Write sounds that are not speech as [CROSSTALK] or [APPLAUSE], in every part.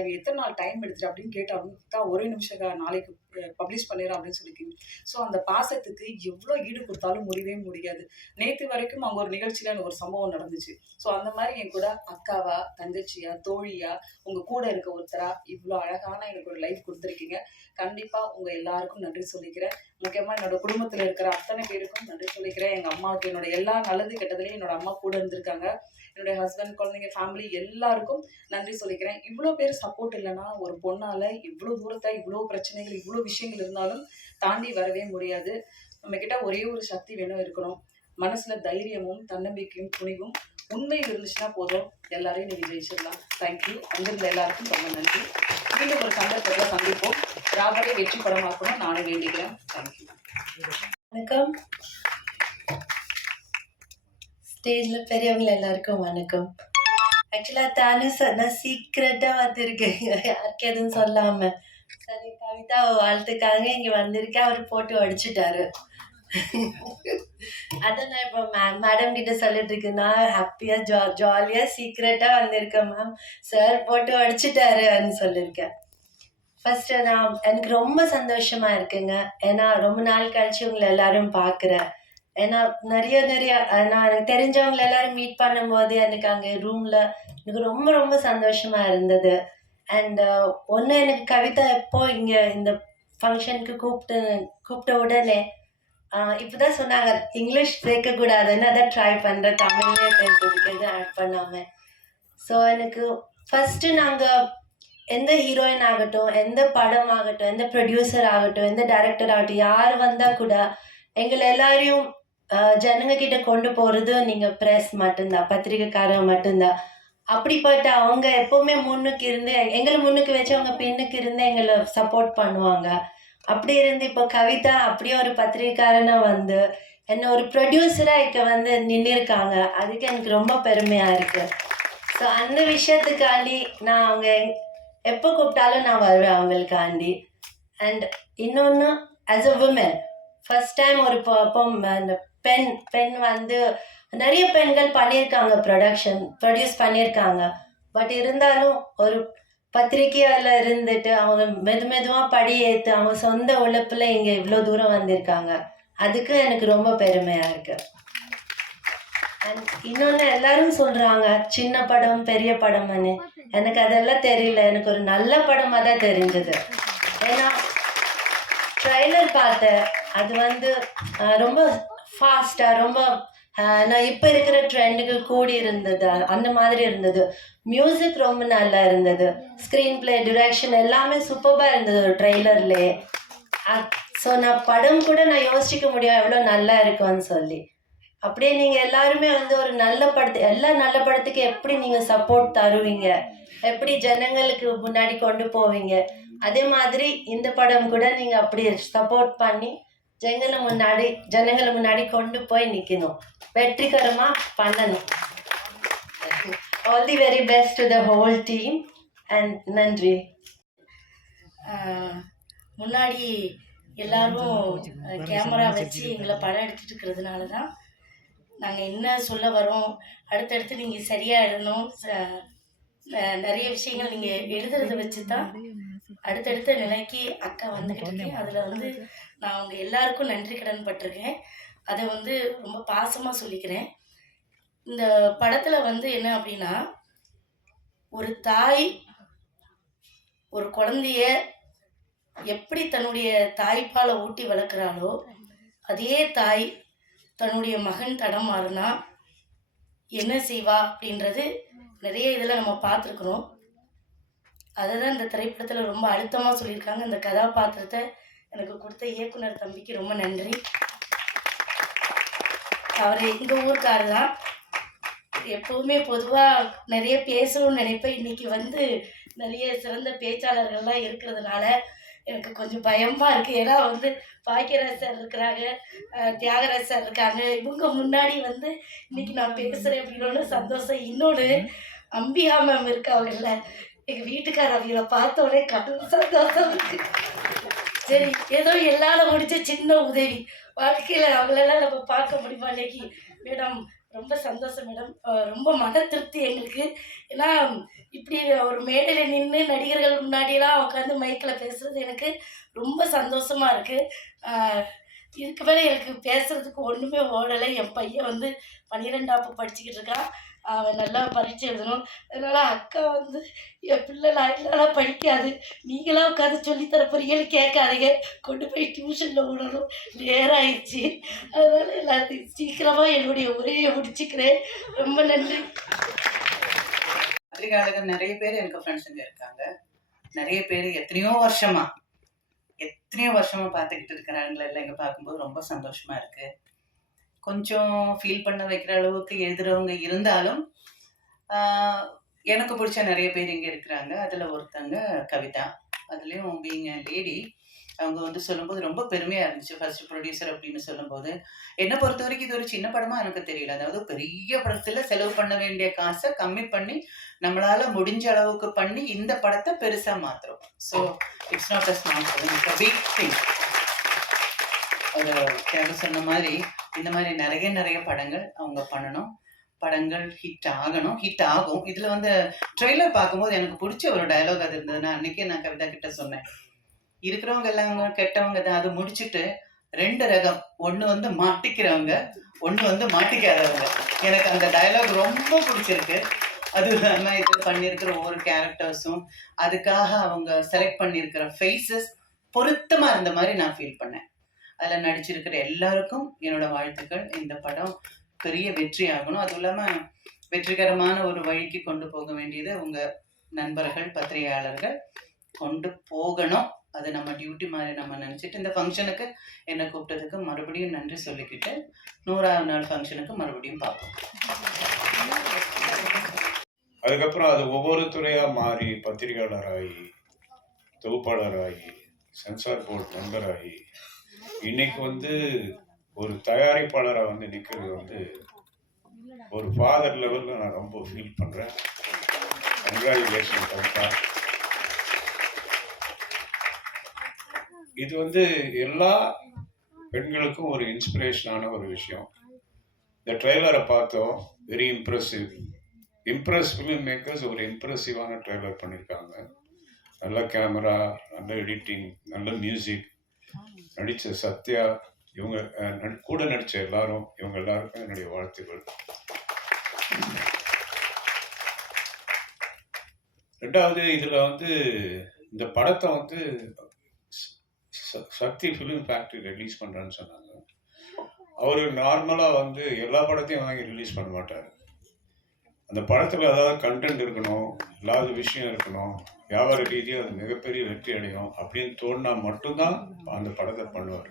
இது எத்தனை நாள் டைம் எடுத்துட்டு? அப்படின்னு கேட்டு அப்படின்னா ஒரே நிமிஷம் நாளைக்கு பப்ளிஷ் பண்ணிடுறோம் அப்படின்னு சொல்லிக்கிங்க ஸோ அந்த பாசத்துக்கு எவ்வளோ ஈடு கொடுத்தாலும் முடியவே முடியாது. நேற்று வரைக்கும் அவங்க ஒரு நிகழ்ச்சியில் எனக்கு ஒரு சம்பவம் நடந்துச்சு. ஸோ அந்த மாதிரி என் கூட அக்காவா தங்கச்சியா தோழியா உங்கள் கூட இருக்க ஒருத்தரா இவ்வளோ அழகான எனக்கு ஒரு லைஃப் கொடுத்துருக்கீங்க. கண்டிப்பாக உங்கள் எல்லாருக்கும் நன்றி சொல்லிக்கிறேன். முக்கியமாக என்னோட குடும்பத்தில் இருக்கிற அத்தனை பேருக்கும் நன்றி சொல்லிக்கிறேன். எங்கள் அம்மாவுக்கு என்னோட எல்லா நல்லது கெட்டதுலேயும் என்னோட அம்மா கூட இருந்திருக்காங்க. என்னுடைய ஹஸ்பண்ட் குழந்தைங்க ஃபேமிலி எல்லாருக்கும் நன்றி சொல்லிக்கிறேன். இவ்வளோ பேர் சப்போர்ட் இல்லைன்னா ஒரு பொண்ணால் இவ்வளோ தூரத்தை இவ்வளோ பிரச்சனைகள் இவ்வளோ விஷயங்கள் இருந்தாலும் தாண்டி வரவே முடியாது. நம்ம கிட்ட ஒரே ஒரு சக்தி வேணும் இருக்கணும். மனசுல தைரியமும் தன்னம்பிக்கையும் துணிவும் உண்மை இருந்துச்சுன்னா போதும். எல்லாரையும் நீங்க ஜெயிச்சிடலாம். தேங்க்யூ அங்கிருந்த எல்லாருக்கும் ரொம்ப நன்றி. மீண்டும் ஒரு சந்தர்ப்பத்தில் சந்திப்போம். ராபரை வெற்றி படமாக்கணும் நானே வேண்டிக்கிறேன். தேங்க்யூ வணக்கம். ஸ்டேஜ்ல பெரியவங்க எல்லாருக்கும் வணக்கம். ஆக்சுவலா தானு நான் சீக்கிரட்டா வந்திருக்கேன் யாருக்கு எதுவும் சொல்லாம. சரி கவிதா வாழ்த்துக்காக இங்க வந்திருக்கேன் அவர் போட்டு அடிச்சுட்டாரு அதான் நான் இப்போ மே மேடம் கிட்ட சொல்லிட்டு இருக்கேன் நான் ஹாப்பியா ஜா ஜாலியா சீக்கிரட்டா வந்திருக்கேன் மேம் சார் போட்டு அடிச்சுட்டாருன்னு சொல்லியிருக்கேன் ஃபர்ஸ்ட் நான் எனக்கு ரொம்ப சந்தோஷமா இருக்குங்க. ஏன்னா ரொம்ப நாள் கழிச்சு உங்களை எல்லாரும் பார்க்குறேன் ஏன்னா நிறைய நிறைய நான் எனக்கு தெரிஞ்சவங்களை எல்லாரும் மீட் பண்ணும்போது எனக்கு அங்கே ரூமில் எனக்கு ரொம்ப ரொம்ப சந்தோஷமாக இருந்தது. அண்ட் uh, ஒன்று எனக்கு கவிதா எப்போ இங்கே இந்த ஃபங்க்ஷனுக்கு கூப்பிட்டு கூப்பிட்ட உடனே இப்போ தான் சொன்னாங்க இங்கிலீஷ் சேர்க்கக்கூடாதுன்னு அதான் ட்ரை பண்ணுறேன் தமிழ்லேயே பேசுறதுக்கு எதுவும் ஆட் பண்ணாமல் ஸோ எனக்கு ஃபஸ்ட்டு நாங்கள் எந்த ஹீரோயின் ஆகட்டும் எந்த படம் ஆகட்டும் எந்த ப்ரொடியூசர் ஆகட்டும் எந்த டைரக்டர் ஆகட்டும் யார் வந்தால் கூட எங்களை எல்லாரையும் ஜனங்கக்கிட்ட ஜனங்க கிட்ட கொண்டு போகிறது நீங்கள் ப்ரெஸ் மட்டும்தான் பத்திரிகைக்காரங்க மட்டும்தான். அப்படிப்பட்ட அவங்க எப்பவுமே முன்னுக்கு இருந்து எங்களை முன்னுக்கு வச்சு அவங்க பின்னுக்கு இருந்து எங்களை சப்போர்ட் பண்ணுவாங்க. அப்படி இருந்து இப்போ கவிதா அப்படியே ஒரு பத்திரிகாரனாக வந்து என்ன ஒரு ப்ரொடியூசராக இக்க வந்து நின்றுருக்காங்க அதுக்கு எனக்கு ரொம்ப பெருமையாக இருக்கு. ஸோ அந்த விஷயத்துக்காண்டி நான் அவங்க எப்போ கூப்பிட்டாலும் நான் வருவேன் அவங்களுக்காண்டி. அண்ட் இன்னொன்று as a woman first time ஒரு பொ- அந்த பெண் பெண் வந்து நிறைய பெண்கள் பண்ணியிருக்காங்க ப்ரொடக்ஷன் ப்ரொடியூஸ் பண்ணியிருக்காங்க. பட் இருந்தாலும் ஒரு பத்திரிக்கையால இருந்துட்டு அவங்க மெது மெதுவாக படி ஏற்று அவங்க சொந்த உழைப்பில் இங்கே இவ்வளோ தூரம் வந்திருக்காங்க. அதுக்கு எனக்கு ரொம்ப பெருமையாக இருக்கு. அண்ட் இன்னொன்று எல்லாரும் சொல்கிறாங்க சின்ன படம் பெரிய படம்னு. எனக்கு அதெல்லாம் தெரியல. எனக்கு ஒரு நல்ல படமாக தான் தெரிஞ்சது. ஏன்னா ட்ரைலர் பார்த்தேன். அது வந்து ரொம்ப ஃபாஸ்ட்டாக ரொம்ப நான் இப்போ இருக்கிற ட்ரெண்டுக்கு கூடி இருந்தது அந்த மாதிரி இருந்தது. மியூசிக் ரொம்ப நல்லா இருந்தது. ஸ்க்ரீன் பிளே டிரெக்ஷன் எல்லாமே சூப்பராக இருந்தது ஒரு ட்ரெய்லர்லேயே ஸோ நான் படம் கூட நான் யோசிக்க முடியும் எவ்வளோ நல்லா இருக்கும்னு சொல்லி. அப்படியே நீங்கள் எல்லாருமே வந்து ஒரு நல்ல படத்து எல்லா நல்ல படத்துக்கு எப்படி நீங்கள் சப்போர்ட் தருவீங்க? எப்படி ஜனங்களுக்கு முன்னாடி கொண்டு போவீங்க? அதே மாதிரி இந்த படம் கூட நீங்கள் அப்படி சப்போர்ட் பண்ணி ஜனங்களை முன்னாடி ஜனங்களை முன்னாடி கொண்டு போய் நிற்கணும் வெற்றிகரமாக பண்ணணும் all the very best to the whole team and நன்றி முன்னாடி எல்லாரும் கேமரா வச்சு எங்களை படம் எடுத்துட்டு இருக்கிறதுனால தான் நாங்கள் என்ன சொல்ல வரோம் அடுத்தடுத்து நீங்கள் சரியாக எழுதணும் ச- ந- நிறைய விஷயங்கள் நீங்கள் எழுதுறத வச்சு தான் அடுத்தடுத்த நிலைக்கு அக்கா வந்துக்கிட்டு இருக்கு. அதில் வந்து நான் அவங்க எல்லாருக்கும் நன்றி கடன் பட்டிருக்கேன். அதை வந்து ரொம்ப பாசமாக சொல்லிக்கிறேன். இந்த படத்தில் வந்து என்ன அப்படின்னா ஒரு தாய் ஒரு குழந்தைய எப்படி தன்னுடைய தாய்ப்பாலை ஊட்டி வளர்க்குறாளோ அதே தாய் தன்னுடைய மகன் தடமாறுனா என்ன செய்வா அப்படின்றது நிறைய இதில் நம்ம பார்த்துருக்குறோம். அதை தான் இந்த திரைப்படத்தில் ரொம்ப அழுத்தமாக சொல்லியிருக்காங்க. இந்த கதாபாத்திரத்தை எனக்கு கொடுத்த இயக்குனர் தம்பிக்கு ரொம்ப நன்றி. அவர் எங்கள் ஊருக்காரர் தான் எப்போவுமே பொதுவாக நிறைய பேசணும்னு நினைப்பேன். இன்றைக்கி வந்து நிறைய சிறந்த பேச்சாளர்கள்லாம் இருக்கிறதுனால எனக்கு கொஞ்சம் பயமாக இருக்குது ஏன்னா வந்து பாக்கியராஜ் சார் இருக்கிறாங்க தியாகராஜ் சார் இருக்காங்க. இவங்க முன்னாடி வந்து இன்னைக்கு நான் பேசுகிறேன் அப்படின்னு சந்தோஷம். இன்னொன்று அம்பிகா மேம் இருக்காங்கல்ல எங்கள் வீட்டுக்கார அவங்கள பார்த்தோடனே கடும் சந்தோஷம். இருக்கு சரி ஏதோ எல்லாரும் முடிச்ச சின்ன உதவி. வாழ்க்கையில் அவங்களெல்லாம் நம்ம பார்க்க முடியுமா இன்னைக்கு மேடம் ரொம்ப சந்தோஷம் மேடம். ரொம்ப மன திருப்தி எங்களுக்கு. ஏன்னா இப்படி ஒரு மேடையில் நின்று நடிகர்கள் முன்னாடியெல்லாம் உட்காந்து மைக்கில் பேசுறது எனக்கு ரொம்ப சந்தோஷமா இருக்கு. இதுக்கு மேலே எனக்கு பேசுறதுக்கு ஒன்றுமே ஓடலை. என் பையன் வந்து பன்னிரெண்டாப்பு படிச்சுக்கிட்டு இருக்கான். அவன் நல்லா பரீட்சை எழுதணும். அதனால அக்கா வந்து என் பிள்ளை நான் படிக்காது. நீங்களாம் உட்காந்து சொல்லித்தர போறீங்கன்னு கேட்காதீங்க. கொண்டு போய் டியூஷனில் விடணும். நேரம் அதனால் எல்லாத்தையும் சீக்கிரமாக என்னுடைய உரையை முடிச்சுக்கிறேன். ரொம்ப நன்றி. பத்திரிகையாளர்கள் நிறைய பேர் எனக்கு ஃப்ரெண்ட்ஸுங்க இருக்காங்க. நிறைய பேர் எத்தனையோ வருஷமா எத்தனையோ வருஷமாக பார்த்துக்கிட்டு இருக்கிறாங்களே இல்லை இங்கே பார்க்கும்போது ரொம்ப சந்தோஷமாக இருக்குது கொஞ்சம் ஃபீல் பண்ண வைக்கிற அளவுக்கு எழுதுறவங்க இருந்தாலும் எனக்கு பிடிச்ச நிறைய பேர் இங்கே இருக்கிறாங்க. அதில் ஒருத்தங்க கவிதா. அதுலேயும் பீங்க லேடி அவங்க வந்து சொல்லும்போது ரொம்ப பெருமையாக இருந்துச்சு. ஃபர்ஸ்ட் ப்ரொடியூசர் அப்படின்னு சொல்லும்போது. என்னை பொறுத்த வரைக்கும் இது ஒரு சின்ன படமாக எனக்கு தெரியல. அதாவது பெரிய படத்தில் செலவு பண்ண வேண்டிய காசை கம்மி பண்ணி நம்மளால் முடிஞ்ச அளவுக்கு பண்ணி இந்த படத்தை பெருசாக மாத்துறோம். So it's not a small big thing ஒரு சொன்ன மாதிரி இந்த மாதிரி நிறைய நிறைய படங்கள் அவங்க பண்ணணும். படங்கள் ஹிட் ஆகணும். ஹிட் ஆகும். இதில் வந்து ட்ரெய்லர் பார்க்கும்போது எனக்கு பிடிச்ச ஒரு டயலாக் அது இருந்தது நான் நான் கவிதா கிட்ட சொன்னேன். இருக்கிறவங்க எல்லாம் கெட்டவங்க தான். அது முடிச்சுட்டு ரெண்டு ரகம். ஒன்று வந்து மாட்டிக்கிறவங்க ஒன்று வந்து மாட்டிக்காதவங்க. எனக்கு அந்த டயலாக் ரொம்ப பிடிச்சிருக்கு. அது இல்லாமல் இது பண்ணியிருக்கிற ஒவ்வொரு கேரக்டர்ஸும் அதுக்காக அவங்க செலக்ட் பண்ணியிருக்கிற ஃபேஸஸ் பொருத்தமாக இருந்த மாதிரி நான் ஃபீல் பண்ணேன். அதில் நடிச்சிருக்கிற எல்லாருக்கும் என்னோட வாழ்த்துக்கள். இந்த படம் பெரிய வெற்றி ஆகணும். அதுவும் இல்லாமல் வெற்றிகரமான ஒரு வழிக்கு கொண்டு போக வேண்டியது உங்கள் நண்பர்கள் பத்திரிகையாளர்கள் கொண்டு போகணும். அது நம்ம டியூட்டி மாதிரி நம்ம நினச்சிட்டு இந்த ஃபங்க்ஷனுக்கு என்னை கூப்பிட்டதுக்கு மறுபடியும் நன்றி சொல்லிக்கிட்டு நூறாவது நாள் ஃபங்க்ஷனுக்கு மறுபடியும் பார்ப்போம். அதுக்கப்புறம் அது ஒவ்வொரு துறையாக மாறி பத்திரிகையாளராகி தொகுப்பாளராகி சென்சார் போர்டு மெம்பராகி இன்னைக்கு வந்து ஒரு தயாரிப்பாளராக வந்து நிற்கிறது வந்து ஒரு ஃபாதர் லெவலில் நான் ரொம்ப ஃபீல் பண்ணுறேன் கங்க்ராச்சுலேஷன் கவிதா இது வந்து எல்லா பெண்களுக்கும் ஒரு இன்ஸ்பிரேஷனான ஒரு விஷயம். இந்த ட்ரெய்லரை பார்த்தோம். Very impressive impress film makers ஒரு இம்ப்ரெசிவான ட்ரெய்லர் பண்ணியிருக்காங்க நல்ல கேமரா நல்ல எடிட்டிங் நல்ல மியூசிக் நடித்த சத்யா இவங்க கூட நடித்த எல்லாரும் இவங்க எல்லாருக்கும் என்னுடைய வாழ்த்துக்கள். ரெண்டாவது இதில் வந்து இந்த படத்தை வந்து சக்தி ஃபிலிம் ஃபேக்ட்ரி ரிலீஸ் பண்ணுறேன்னு சொன்னாங்க. அவர் நார்மலாக வந்து எல்லா படத்தையும் வாங்கி ரிலீஸ் பண்ண மாட்டார். அந்த படத்தில் அதாவது கண்டென்ட் இருக்கணும் ஏதாவது விஷயம் இருக்கணும் வியாபார ரீதியாக அது மிகப்பெரிய வெற்றி அடையும் அப்படின்னு தோணுனா மட்டும்தான் அந்த படத்தை பண்ணுவார்.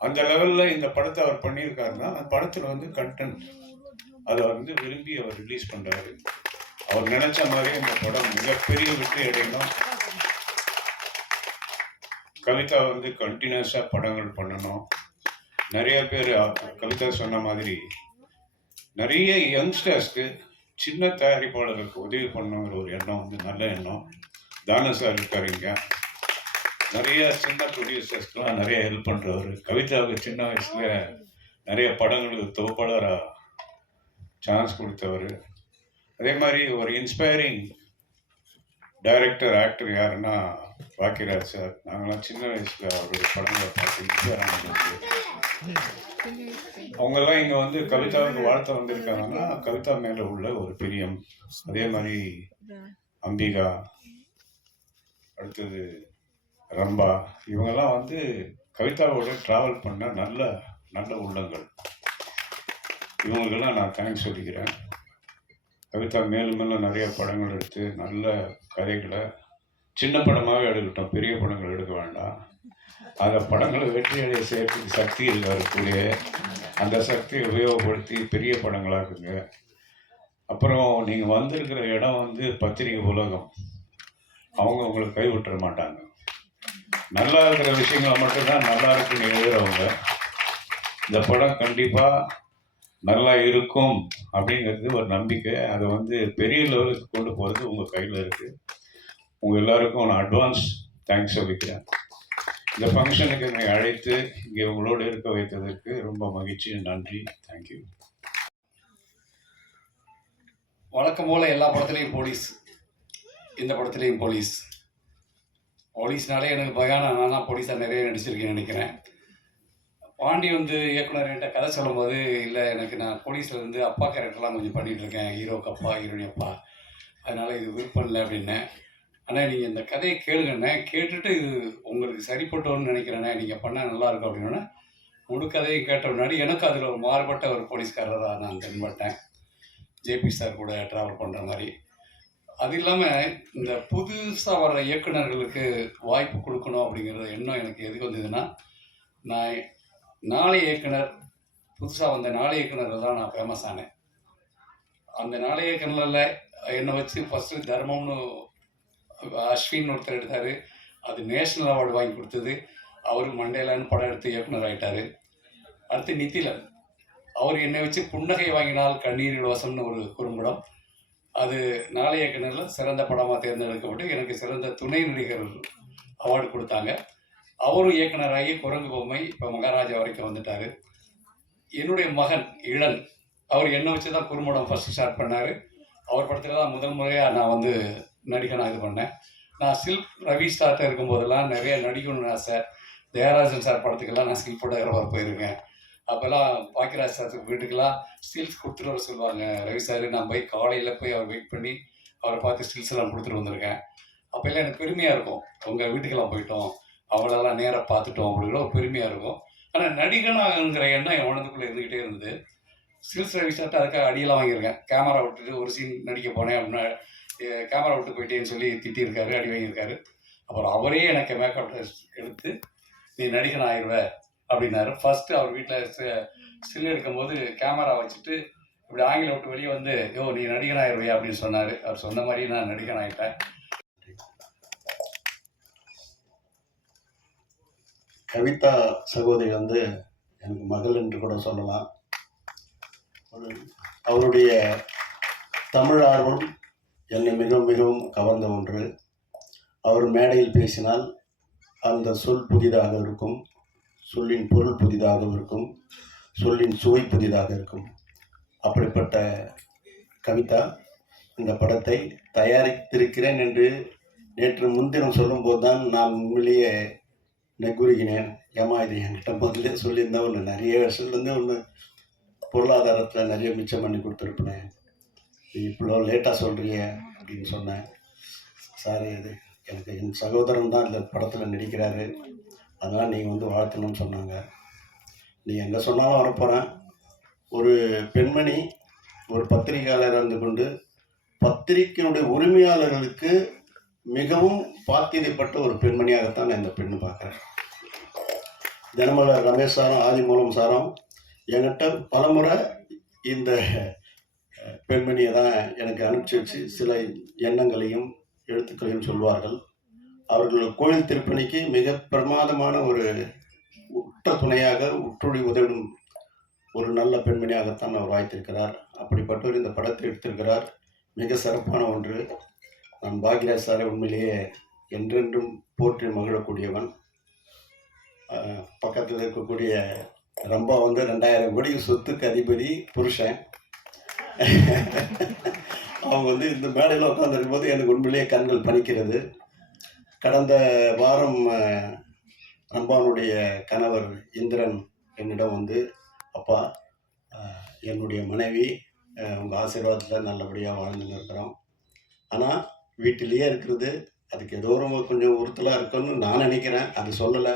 அந்த லெவலில் இந்த படத்தை அவர் பண்ணியிருக்காருன்னா அந்த படத்தில் வந்து கண்டென்ட் அதை வந்து விரும்பி அவர் ரிலீஸ் பண்ணுறாரு அவர் நினச்ச மாதிரி இந்த படம் மிகப்பெரிய வெற்றி அடையணும். கவிதா வந்து கண்டினியூஸாக படங்கள் பண்ணணும். நிறைய பேர் கவிதா சொன்ன மாதிரி நிறைய யங்ஸ்டர்ஸ்க்கு சின்ன தயாரிப்பாளர்களுக்கு உதவி பண்ணணுங்கிற ஒரு எண்ணம் வந்து நல்ல எண்ணம். தான சார் இருக்காரு நிறைய சின்ன ப்ரொடியூசர்ஸ்க்கெலாம் நிறைய ஹெல்ப் பண்ணுறவர் கவிதாவுக்கு சின்ன வயசில் நிறைய படங்களுக்கு தொகுப்பாளராக சான்ஸ் கொடுத்தவர். அதே மாதிரி ஒரு இன்ஸ்பைரிங் டைரக்டர் ஆக்டர் யாருன்னா பாக்கியராஜ் சார். நாங்களாம் சின்ன வயசில் அவருடைய படங்களை பார்த்து இன்ஸ்பைர் ஆனது. அவங்கெல்லாம் இங்கே வந்து கவிதாவுக்கு வாழ்த்த வந்திருக்காங்கன்னா கவிதா மேலே உள்ள ஒரு பிரியம். அதே மாதிரி அம்பிகா அடுத்தது ரம்பா. இவங்கெல்லாம் வந்து கவிதாவோட ட்ராவல் பண்ண நல்ல நல்ல உள்ளங்கள். இவங்களுக்கெல்லாம் நான் தேங்க்ஸ் சொல்லிக்கிறேன். கவிதா மேலும் மேலும் நிறைய படங்கள் எடுத்து நல்ல கதைகளை சின்ன படமாகவே எடுக்கட்டும் பெரிய படங்கள் எடுக்க வேண்டாம். அந்த படங்களை வெற்றி அடைய செய்யறதுக்கு சக்தி இருக்காரு கூடயே அந்த சக்தியை உபயோகப்படுத்தி பெரிய படங்களாக்குங்க. அப்புறம் நீங்கள் வந்திருக்கிற இடம் வந்து பத்திரிகை உலகம். அவங்க உங்களை கைவிட்டுற மாட்டாங்க. நல்லா இருக்கிற விஷயங்களை மட்டும்தான் நல்லா இருக்குன்னு எழுதுறவங்க. இந்த படம் கண்டிப்பாக நல்லா இருக்கும் அப்படிங்கிறது ஒரு நம்பிக்கை. அதை வந்து பெரிய லெவலுக்கு கொண்டு போகிறது உங்கள் கையில் இருக்குது உங்கள் எல்லாருக்கும் நான் அட்வான்ஸ் தேங்க்ஸ் சொல்லிக்கிறேன். இந்த ஃபங்க்ஷனுக்கு என்னை அழைத்து இங்கே உங்களோடு இருக்க வைத்ததற்கு ரொம்ப மகிழ்ச்சி நன்றி தேங்க்யூ வழக்கம் போல் எல்லா படத்துலேயும் போலீஸ் இந்த படத்துலேயும் போலீஸ் போலீஸ்னாலே எனக்கு பயான நான் தான் போலீஸாக நிறைய நடிச்சிருக்கேன்னு நினைக்கிறேன். பாண்டி வந்து இயக்குனர் என்கிட்ட கதை சொல்லும்போது இல்லை எனக்கு நான் போலீஸில் இருந்து அப்பா கேரக்டர்லாம் கொஞ்சம் பண்ணிகிட்ருக்கேன் ஹீரோக்கு அப்பா ஹீரோனி அப்பா. அதனால் இது விருப்பம் இல்லை அப்படின்னேன். ஆனால் நீங்கள் இந்த கதையை கேளுங்கண்ணே கேட்டுட்டு இது உங்களுக்கு சரிப்பட்டோன்னு நினைக்கிறேண்ணே நீங்கள் பண்ணால் நல்லா இருக்கும் அப்படின்னா முழு கதையும் கேட்ட முன்னாடி எனக்கு அதில் ஒரு மாறுபட்ட ஒரு போலீஸ்காரராக நான் தென்பட்டேன். ஜேபி சார் கூட ட்ராவல் பண்ணுற மாதிரி. அது இல்லாமல் இந்த புதுசாக வர்ற இயக்குனர்களுக்கு வாய்ப்பு கொடுக்கணும் அப்படிங்கிற எண்ணம் எனக்கு எதுக்கு வந்ததுன்னா நான் நாளை இயக்குனர் புதுசாக வந்த நாளை இயக்குனர் தான் நான் ஃபேமஸ் ஆனேன். அந்த நாளை இயக்குனரில் என்னை வச்சு ஃபஸ்ட்டு தர்மம்னு அஸ்வின் ஒருத்தர் எடுத்தார். அது நேஷ்னல் அவார்டு வாங்கி கொடுத்தது. அவர் மண்டேலான்னு படம் எடுத்து இயக்குனர் ஆகிட்டார் அடுத்து நித்திலன். அவர் என்னை வச்சு புன்னகை வாங்கினால் கண்ணீர் இலவசம்னு ஒரு குறும்படம். அது நாளைய இயக்குனரில் சிறந்த படமாக தேர்ந்தெடுக்கப்பட்டு எனக்கு சிறந்த துணை நடிகர் அவார்டு கொடுத்தாங்க. அவரும் இயக்குனராகி குரங்கு பொம்மை இப்போ மகாராஜா வரைக்கும் வந்துட்டார். என்னுடைய மகன் இளன் அவர் என்னை வச்சு தான் குறும்படம் ஃபஸ்ட்டு ஸ்டார்ட் பண்ணார். அவர் படத்தில் தான் முதல் முறையாக நான் வந்து நடிகனாக இது பண்ணேன். நான் சில்க் ரவி ஸ்டார்ட்டாக இருக்கும்போதெல்லாம் நிறைய நடிக்கணும்னு ஆசை ஜெயராஜன் சார் படத்துக்கெல்லாம் நான் ஸ்டில் ஃபோட்டோகிராஃபர் போயிருக்கேன். அப்போல்லாம் பாக்கியராஜ் சார் வீட்டுக்கெல்லாம் ஸ்டில்ஸ் கொடுத்துட்டு வர சொல்லுவாங்க. ரவி சார் நான் போய் காலையில் போய் அவர் வெயிட் பண்ணி அவரை பார்த்து ஸ்டில்ஸ் எல்லாம் கொடுத்துட்டு வந்திருக்கேன். அப்போல்லாம் எனக்கு பெருமையாக இருக்கும். உங்கள் வீட்டுக்கெல்லாம் போயிட்டோம். அவளெல்லாம் நேராக பார்த்துட்டோம் அப்படிங்கிற ஒரு பெருமையாக இருக்கும். ஆனால் நடிகனாங்கிற எண்ணம் என் மனதுக்குள்ளே இருந்துக்கிட்டே இருந்தது. ஸ்டில்ஸ் ரவி சார்ட்டு அதுக்காக அடியெல்லாம் வாங்கியிருக்கேன். கேமரா விட்டுட்டு ஒரு சீன் நடிக்க போனேன் அப்படின்னா கேமரா விட்டு போயிட்டேன்னு சொல்லி திட்டியிருக்காரு அடி வாங்கியிருக்காரு. அப்புறம் அவரே எனக்கு மேக்கப் டெஸ்ட் எடுத்து நீ நடிகன் ஆயிடுவ அப்படின்னாரு. ஃபர்ஸ்ட் அவர் வீட்டில் ஸ்டில் எடுக்கும்போது கேமரா வச்சுட்டு இப்படி ஆங்கில விட்டு வெளியே வந்து யோ நீ நடிகன் ஆயிடுவே அப்படின்னு சொன்னார். அவர் சொன்ன மாதிரி நான் நடிகன் ஆகிட்டேன் கவிதா சகோதரி வந்து எனக்கு மகள் என்று கூட சொல்லலாம். அவருடைய தமிழ் ஆர்வம் என்னை மிகவும் மிகவும் கவர்ந்த ஒன்று. அவர் மேடையில் பேசினால் அந்த சொல் புதிதாக இருக்கும் சொல்லின் பொருள் புதிதாக இருக்கும் சொல்லின் சுவை புதிதாக இருக்கும். அப்படிப்பட்ட கவிதா இந்த படத்தை தயாரித்திருக்கிறேன் என்று நேற்று முன்தினம் சொல்லும்போது தான் நான் உண்மையிலேயே நெக்குருகினேன் ஏமா இது என்கிட்ட முதல்ல சொல்லியிருந்தேன் ஒன்று நிறைய வருஷத்துலேருந்து ஒன்று பொருளாதாரத்தில் நிறைய மிச்சம் பண்ணி கொடுத்துருப்பேன். இவ்வளோ லேட்டாக சொல்கிறீங்க அப்படின்னு சொன்னேன். சாரி இது எனக்கு என் சகோதரன் தான் இந்த படத்தில் நடிக்கிறாரு. அதனால் நீங்கள் வந்து வாழ்த்தணும்னு சொன்னாங்க. நீ எங்கே சொன்னாலும் வரப்போகிறேன் ஒரு பெண்மணி ஒரு பத்திரிகையாளர் இருந்து கொண்டு பத்திரிகையினுடைய உரிமையாளர்களுக்கு மிகவும் பாத்தியதைப்பட்ட ஒரு பெண்மணியாகத்தான் நான் இந்த பெண்ணு பார்க்குறேன். தினமலர் ரமேஷ் சாரம் ஆதிமூலம் சாரம் என்கிட்ட பலமுறை இந்த பெண்மணியை தான் எனக்கு அனுப்பிச்சி வச்சு சில எண்ணங்களையும் எழுத்துக்களையும் சொல்வார்கள். அவர்கள் கோயில் திருப்பணிக்கு மிக பிரமாதமான ஒரு உற்ற துணையாக உற்றுழி உதவிடும் ஒரு நல்ல பெண்மணியாகத்தான் அவர் வாய்த்திருக்கிறார். அப்படிப்பட்டவர் இந்த படத்தை எடுத்திருக்கிறார். மிக சிறப்பான ஒன்று. நான் பாக்யராஜ் சாரை உண்மையிலேயே என்றென்றும் போற்றி மகிழக்கூடியவன். பக்கத்தில் இருக்கக்கூடிய ரம்பா வந்து ரெண்டாயிரம் கோடி சொத்துக்கு அதிபதி புருஷன். [LAUGHS] அவங்க வந்து இந்த மேடையில் உட்காந்துருக்கும் போது எனக்கு உண்மையிலேயே கண்கள் பணிக்கிறது கடந்த வாரம் அஹ், கணவர் இந்திரன் என்னிடம் வந்து அப்பா என்னுடைய மனைவி உங்கள் ஆசீர்வாதத்தில் நல்லபடியாக வாழ்ந்துன்னு இருக்கிறோம் ஆனால் வீட்டிலேயே இருக்கிறது. அதுக்கு ஏதோ ரொம்ப கொஞ்சம் உறுத்தலாக இருக்குன்னு நான் நினைக்கிறேன். அது சொல்லலை.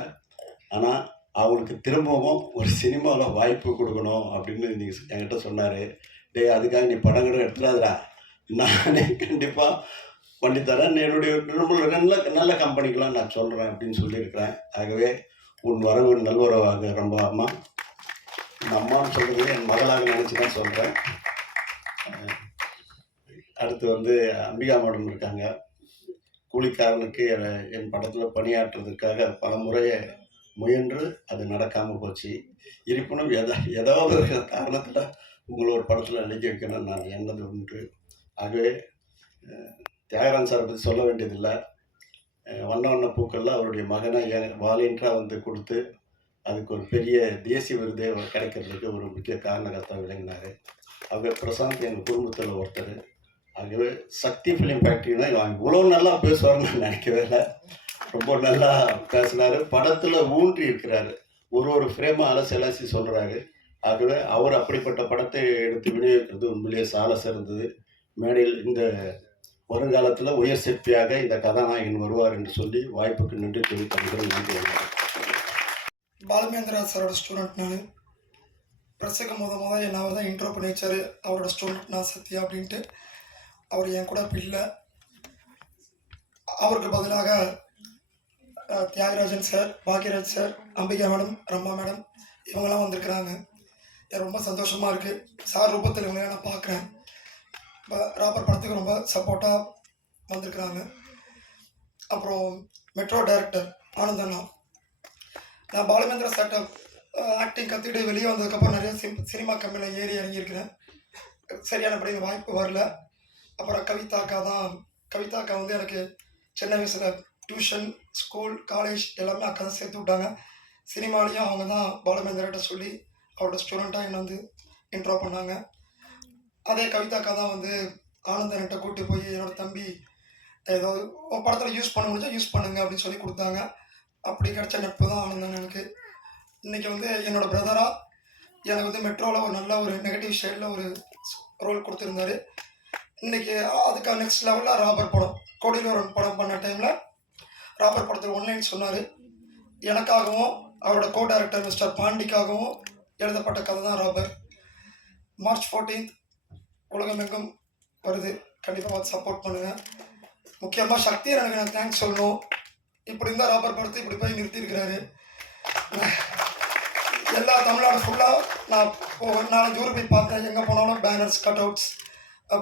ஆனால் அவங்களுக்கு திரும்பவும் ஒரு சினிமாவில் வாய்ப்பு கொடுக்கணும் அப்படின்னு நீங்கள் என்கிட்ட சொன்னார். டேய் அதுக்காக நீ படம் கூட எடுத்துடாதடா. நானே கண்டிப்பாக பண்ணித்தரேன் என்னுடைய ரொம்ப நல்ல நல்ல கம்பெனிக்கெலாம் நான் சொல்கிறேன் அப்படின்னு சொல்லியிருக்கிறேன். ஆகவே உன் வரவு நல்வரவாக ரொம்ப அம்மா. என் அம்மான்னு சொல்கிறது என் மகளாக நினச்சி தான் சொல்கிறேன் அடுத்து வந்து அம்பிகா மேடம் இருக்காங்க. கூலிக்காரனுக்கு என் படத்தில் பணியாற்றுறதுக்காக பல முறையை முயன்று அது நடக்காமல் போச்சு. இருப்பினும் எதா ஏதாவது காரணத்தில் உங்களை ஒரு படத்தில் நடிக்க வைக்கணும்னு நான் எண்ணது ஒன்று ஆகவே தியாகராஜ் சாரை பற்றி சொல்ல வேண்டியதில்லை. வண்ண வண்ண பூக்கள்லாம் அவருடைய மகனை வாலண்டியராக வந்து கொடுத்து அதுக்கு ஒரு பெரிய தேசிய விருதே கிடைக்கிறதுக்கு ஒரு முக்கிய காரணகர்த்தாக விளங்கினார். அவங்க பிரசாந்த் எங்கள் குடும்பத்தில் ஒருத்தர். ஆகவே சக்தி ஃபிலிம் ஃபேக்ட்ரினா இவன் இவ்வளோ நல்லா பேசுவார்னு நான் நினைக்கவே இல்லை. ரொம்ப நல்லா பேசினாரு. படத்தில் ஊன்றி இருக்கிறாரு. ஒரு ஒரு ஃப்ரேமாக அலசி அலசி சொல்கிறாரு ஆகவே அவர் அப்படிப்பட்ட படத்தை எடுத்து விநியோகிக்கிறது உண்மையிலேயே சால சிறந்தது. மேடையில் இந்த வருங்காலத்தில் உயர் சிற்பியாக இந்த கதாநாயகன் வருவார் என்று சொல்லி வாய்ப்புக்கு நன்றி தெரிவித்தவர்கள் நன்றி. பாலமேந்திரா சாரோட ஸ்டூடெண்ட் நான். ப்ரெஸ்ஸுக்கு முத முத என்ன அவர் தான் இன்ட்ரோ பண்ணி வச்சார். அவரோட ஸ்டூடெண்ட் நான் சத்யா அப்படின்ட்டு. அவர் என் கூட இப்போ இல்லை. அவருக்கு பதிலாக Thiagarajan sir Bhagyaraj sir Ambika madam Ramma madam இவங்கெல்லாம் வந்திருக்கிறாங்க. ரொம்ப சந்தோஷமாக இருக்குது சார் ரூபத்தில் இவங்களை நான் பார்க்குறேன். ராப்பர் படத்துக்கு ரொம்ப சப்போர்ட்டாக வந்திருக்கிறாங்க. அப்புறம் மெட்ரோ டைரக்டர் ஆனந்தண்ணா நான் பாலமேந்திர சார்ட்ட ஆக்டிங் கற்றுக்கிட்டு வெளியே வந்ததுக்கப்புறம் நிறைய சிம் சினிமா கம்பெனியில் ஏறி இறங்கியிருக்கிறேன். சரியானபடி எனக்கு வாய்ப்பு வரல. அப்புறம் கவிதாக்கா தான் கவிதாக்கா வந்து எனக்கு சின்ன வயசில் டியூஷன் ஸ்கூல் காலேஜ் எல்லாமே அக்கா தான் சேர்த்து விட்டாங்க. சினிமாலேயும் அவங்க தான் பாலமேந்திரட்ட சொல்லி அவரோட ஸ்டூடெண்ட்டாக என்னை வந்து இன்ட்ரோ பண்ணாங்க. அதே கவிதாக்கா தான் வந்து ஆனந்தன்கிட்ட கூட்டி போய் என்னோட தம்பி ஏதோ படத்தில் யூஸ் பண்ண முடிஞ்சால் யூஸ் பண்ணுங்க அப்படின்னு சொல்லி கொடுத்தாங்க. அப்படி கிடச்ச நட்பு தான் ஆனந்தன் எனக்கு இன்றைக்கி வந்து என்னோட பிரதராக எனக்கு வந்து மெட்ரோவில் ஒரு நல்ல ஒரு நெகட்டிவ் ஷேடில் ஒரு ரோல் கொடுத்துருந்தாரு. இன்றைக்கி அதுக்கு நெக்ஸ்ட் லெவலில் ராபர் படம் கொடியில் ஒரு படம் பண்ண டைமில் ராபர் படத்தில் ஒன்லைன் சொன்னார். எனக்காகவும் அவரோட கோ டைரக்டர் மிஸ்டர் பாண்டிக்காகவும் எழுதப்பட்ட கதை தான் ராபர். மார்ச் ஃபோர்டீன்த் உலகமெங்கும் வருது. கண்டிப்பாக பார்த்து சப்போர்ட் பண்ணுங்கள் முக்கியமாக சக்தியை எனக்கு நான் தேங்க்ஸ் சொல்லணும். இப்படி இருந்தால் ராபர் படத்தை இப்படி போய் நிறுத்தியிருக்கிறாரு. எல்லா தமிழ்நாடு ஃபுல்லாக நான் இப்போ நாளைக்கு ஊர் போய் பார்த்தேன். எங்கே போனாலும் பேனர்ஸ் கட் அவுட்ஸ்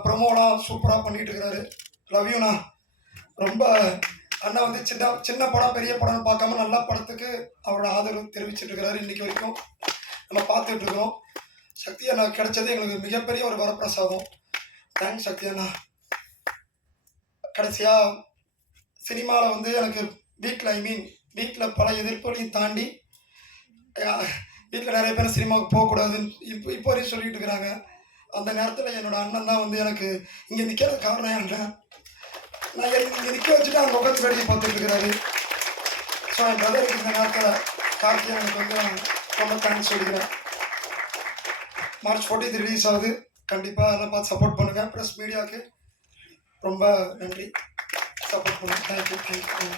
ப்ரொமோலாம் சூப்பராக பண்ணிகிட்டு இருக்கிறாரு லவ்யூண்ணா ரொம்ப அண்ணா வந்து சின்ன சின்ன படம் பெரிய படம்னு பார்க்காம நல்ல படத்துக்கு அவரோட ஆதரவு தெரிவிச்சிட்டு இருக்கிறாரு இன்னைக்கு வரைக்கும். நம்ம பார்த்துட்டு இருக்கிறோம் சக்தி அண்ணா கிடைச்சது எங்களுக்கு மிகப்பெரிய ஒரு வரப்பிரசாதம். தேங்க்ஸ் சக்தி அண்ணா. கடைசியாக சினிமாவில் வந்து எனக்கு வீட்டில் ஐ மீன் வீட்டில் பல எதிர்ப்புகளையும் தாண்டி வீட்டில் நிறைய பேர் சினிமாவுக்கு போகக்கூடாதுன்னு இப்போ இப்போ வரையும் சொல்லிட்டு இருக்கிறாங்க. அந்த நேரத்தில் என்னோடய அண்ணன் தான் வந்து எனக்கு இங்கே நிற்கிறது காரணம் என் நான் இங்கே நிற்க வச்சுட்டு அங்கே உட்காந்து வேடிக்கை பார்த்துட்டு இருக்கிறாரு. ஸோ என் பிரதருக்கு இந்த நேரத்தில் கார்த்தியா எனக்கு வந்து நான் ரொம்ப தேங்க்ஸ் சொல்லிக்கிறேன். மார்ச் ஃபோர்டீன் ரிலீஸ் ஆகுது. கண்டிப்பாக அதெல்லாம் பார்த்து சப்போர்ட் பண்ணுங்கள் ப்ளஸ் மீடியாவுக்கு ரொம்ப நன்றி. சப்போர்ட் பண்ணுங்கள் தேங்க்யூ தேங்க்யூ